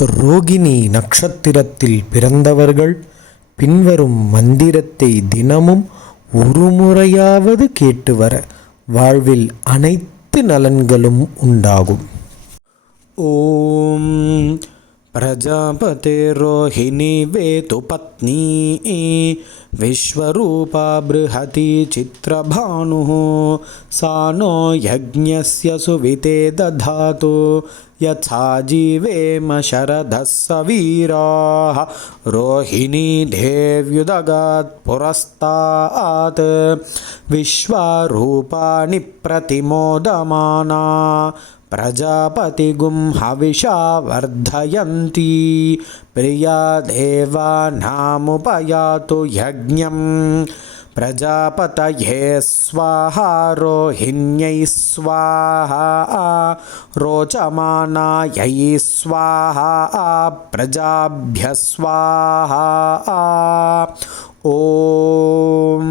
ரோகிணி நட்சத்திரத்தில் பிறந்தவர்கள் பின்வரும் மந்திரத்தை தினமும் ஒரு முறையாவது கேட்டு வர வாழ்வில் அனைத்து நலன்களும் உண்டாகும். ஓம் प्रजापते रोहिणी वेतु पत्नी। विश्वरूपा बृहती चित्रभानुः। सा नो यज्ञस्य सुविते दधातु। यथा जीवेम शरदः सवीराः। रोहिणी देव्युदगात् पुरस्तात्। विश्वारूपाणि प्रतिमोदमाना प्रजापतिगुं हविषा वर्धयन्ती प्रिया देवानामुपयातु यज्ञं प्रजापतये स्वाहा रोहिण्यै स्वाहा रोचमानायै स्वाहा प्रजाभ्यः स्वाहा ॐ